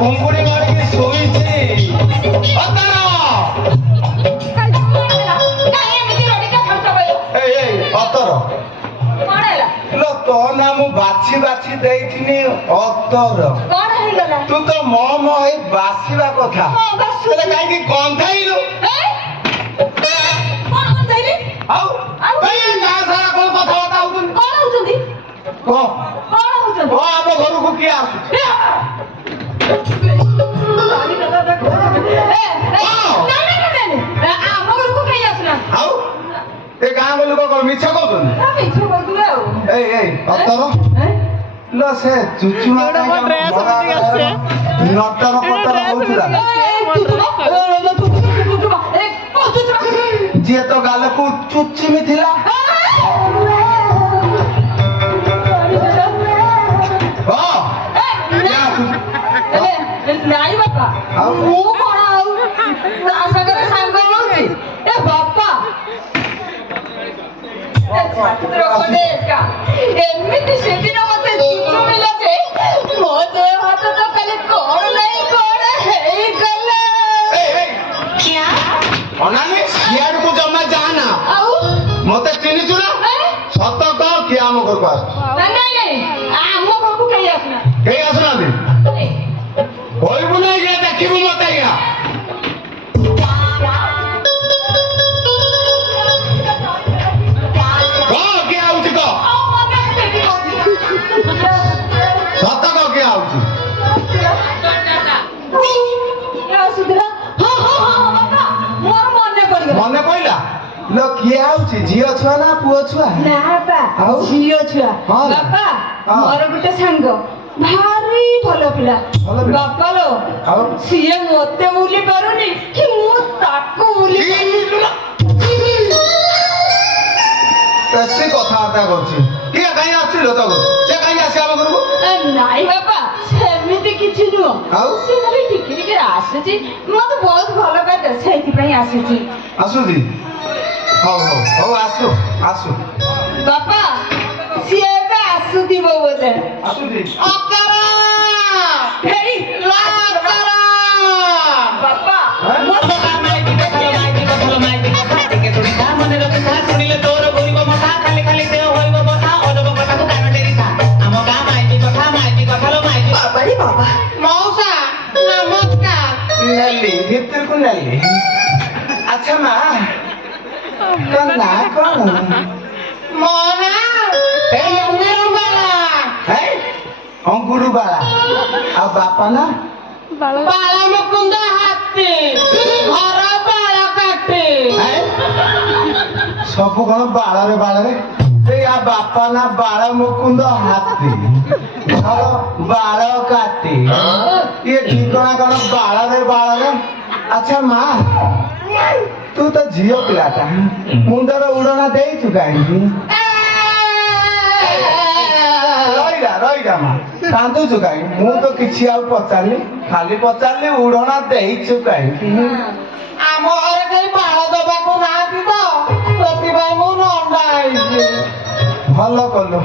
କୁଙ୍କୁଡି ମାରିକି ଶୋଇଛି ଅତର ଅତର लो तो ना मु बाछी बाछी देइथिनी अतर कोन हे गला तू तो मो मो हे बासीबा कथा हां बस तले काई की गंधाइलु कोन गंधाइली आउ ए ना सारा कोन कथा बताउतुन कोन होउछंदी को कोन होउछंदी ओ आबो घरु को किया आसु आउ ए गां को लोक को मिछ कहतुन ए अतर लो से चुचुमा एवढं मग ड्रेस मध्ये असते. नटर पटर होउतला जे तो गाल को चुचिमी थिला हां ନାଇଁ ବାପା ମୁଁ କଣ ଆଉ ତା ସାଙ୍ଗରେ ସାଙ୍ଗ ହଉଛି ଏ ବାପା ଏମିତି ସେଦିନ ମତେ ଚୁଚୁମିଲା ଯେ ମୋ ଦେହ ହାତ ତ ଖାଲି କଣ ନାହିଁ କଣ ହେଇଗଲା ଅନାନି ସିଆଡ को जमा जाना ଆଉ मते चिनिछु ना सत कह कि हम घर को आस ନାଇଁ ନାଇଁ ଆମ ଘରକୁ କେହି ଆସୁନା के आसना दे होइबु नै जे देखिबु मते या के आउची को सत कह के आउची मने पइला लो के आउची झियो छुआ ना पुओ छुआ ବାପା ଝିଅ ଛୁଆ ହଁ। ବାପା ହଁ। ମୋର ଗୋଟେ ସାଙ୍ଗ ଭାରି ଭଲ ପିଲା ଭଲ ପିଲା? ବାପା ଲୋ ଆଉ ସିଏ ମତେ ଭୁଲି ପାରୁନି କି ମୁଁ ତାକୁ ଭୁଲି ऐसे कथाबार्ता करछि के काई आछिल तो से काई आसी हम घर को ନାଇଁ ବାପା ସେମିତି କିଛି ନୁହଁ ଆଉ? ସେ ଖାଲି ଟିକେ ଟିକେ ଆସୁଛି ମତେ ବହୁତ ଭଲ ପାଏ ତ ସେଇଥିପାଇଁ ଆସିଛି आसुदी हो हो हो आसु आसु ବାପା ସିଏ ଏବେ ଆସୁଥିବ ବୋଧେ आसुदी ଅକରା ହେଇ ଅକରା ବାପା ମୋ बाबारी बाबा मौसा नमस्कार नल्ली भीतर को नल्ली अच्छा मां कन्ना कौन मोना ए अंगुरु बाला है अंगुरु बाला आ बापा ना बाला मुकुंद हाथी घर बाला काटे है सब कोन बाला रे ए आ बापा ना बाला मुकुंद हाथी घर बाल काटी ये ठिकाना कोन बाला रे अच्छा मां तू तो झियो पिलाटा मुंडर उड़ना देई चुकाई रही मां कांदू चुकाई मु तो किछि आउ पचारली खाली पचारली उड़ना देई चुकाई ଆମ ଘରେ କେହି ବାଳ ଦବାକୁ ନାହାନ୍ତି ତ ସେଥିପାଇଁ ମୁଁ ନଣ୍ଡା ହେଇଛି ଭଲ କଲୁ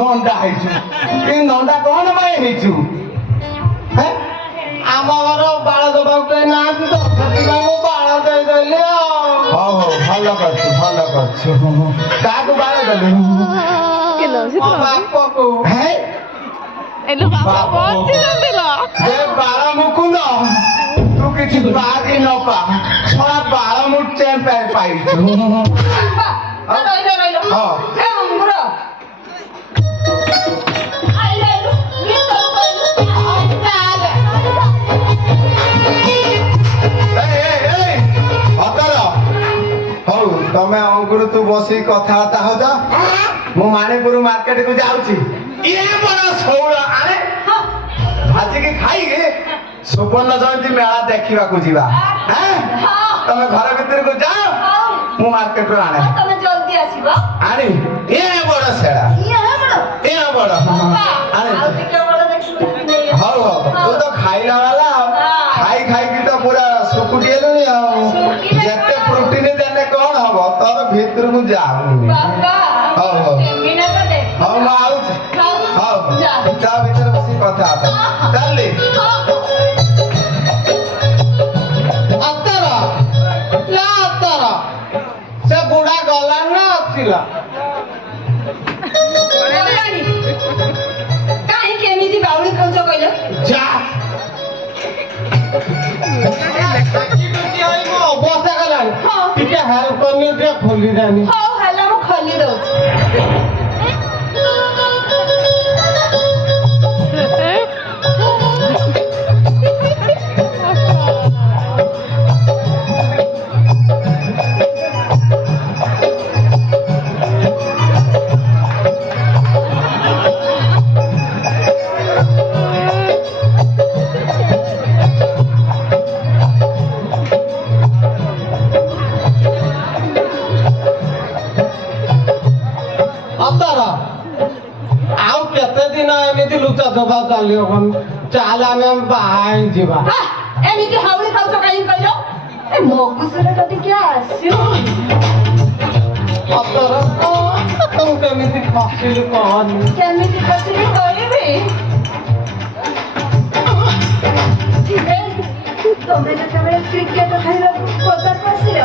ନଣ୍ଡା ହେଇଛୁ ଏ ନଣ୍ଡା କଣ ପାଇଁ ହେଇଛୁ ହେଁ ଆମ ଘର ବାଳ ଦବାକୁ କେହି ନାହାନ୍ତି ତ ସେଥିପାଇଁ ମୁଁ ବାଳ ଦେଇଦେଲି ଆଉ ହଉ ଭଲ କରିଛୁ କାହାକୁ ବାଳ ଦେଲୁ ମୋ ବାପକୁ ହେଁ ଏ ବାଳ ମୁକୁନ୍ଦ ତୁ କିଛି ବାଗି ନ ପା ଛଡ଼ା ବାଳ ମୁଚେ ପାଇଛୁ ରହିଲ ହଁ। ଏ ଅଙ୍ଗୁର ହଉ ତମେ ଅଙ୍ଗୁରୁ ତୁ ବସି କଥାବାର୍ତ୍ତା ହଉଛ ମୁଁ ମାଣିପୁର ମାର୍କେଟ କୁ ଯାଉଛି ଇଏ ବଡ ଶୌଳ ଆରେ ଭାଜିକି ଖାଇକି ସୁବର୍ଣ୍ଣ ଜୟନ୍ତୀ ମେଳା ଦେଖିବାକୁ ଯିବା ତମେ ଘର ଭିତରକୁ ଯାଅ ମୁଁ ମାର୍କେଟରୁ ଆଣେ ତମେ ଜଲ୍ଦି ଆସିବ ଆଣି ଇଏ ବଡ ସେଡ଼ା ଇଏ ବଡ ଆଣେ ହଉ ତୁ ତ ଖାଇଲା ବାଲା ଖାଇ ଖାଇକି ତ ପୁରା ଶୁକୁଟି ହେଲୁଣି ଆଉ ଯେତେ ପ୍ରୋଟିନ ଦେଲେ କଣ ହବ ତୋର ଭିତରକୁ ଯାଉନି ହଉ ମୁଁ ଆଉଛି ହଉ ତା ଭିତରେ ବସି କଥା ଚାଲିଲି ଆସିଲା ଗଲାଣି। କାହିଁ କେମିତି ବାଉଳି ଖାଉଛ କହିଲ? ଯା ଅବସ୍ଥା କଲାଣି ହଁ। ଟିକେ ହେଲ୍ପ କରିନି ଟିକେ ଖୋଲିଦାନି ହଉ ହେଲା ମୁଁ ଖୋଲି ଦଉଛି। ଆଉ କେତେ ଦିନ ଏମିତି ଲୁଚା ଚପା ଚାଲିବ କଣ ଚାଲ ଆମେ ବାହା ହେଇଯିବା ହା, ଏମିତି ହାଉଳି ଖାଉଛ କାହିଁ କହିଲ? ଏ ମଗୁସୁରଟା ଟିକେ ଆସିବ। ଅତର ତୁ କେମିତି ଫସିଲୁ କହନି କେମିତି ବସିକି କହିବି? ତମେ ଯେତେବେଳେ କ୍ରିକେଟ ଖେଳିବାକୁ ପଦାକୁ ଆସିଲ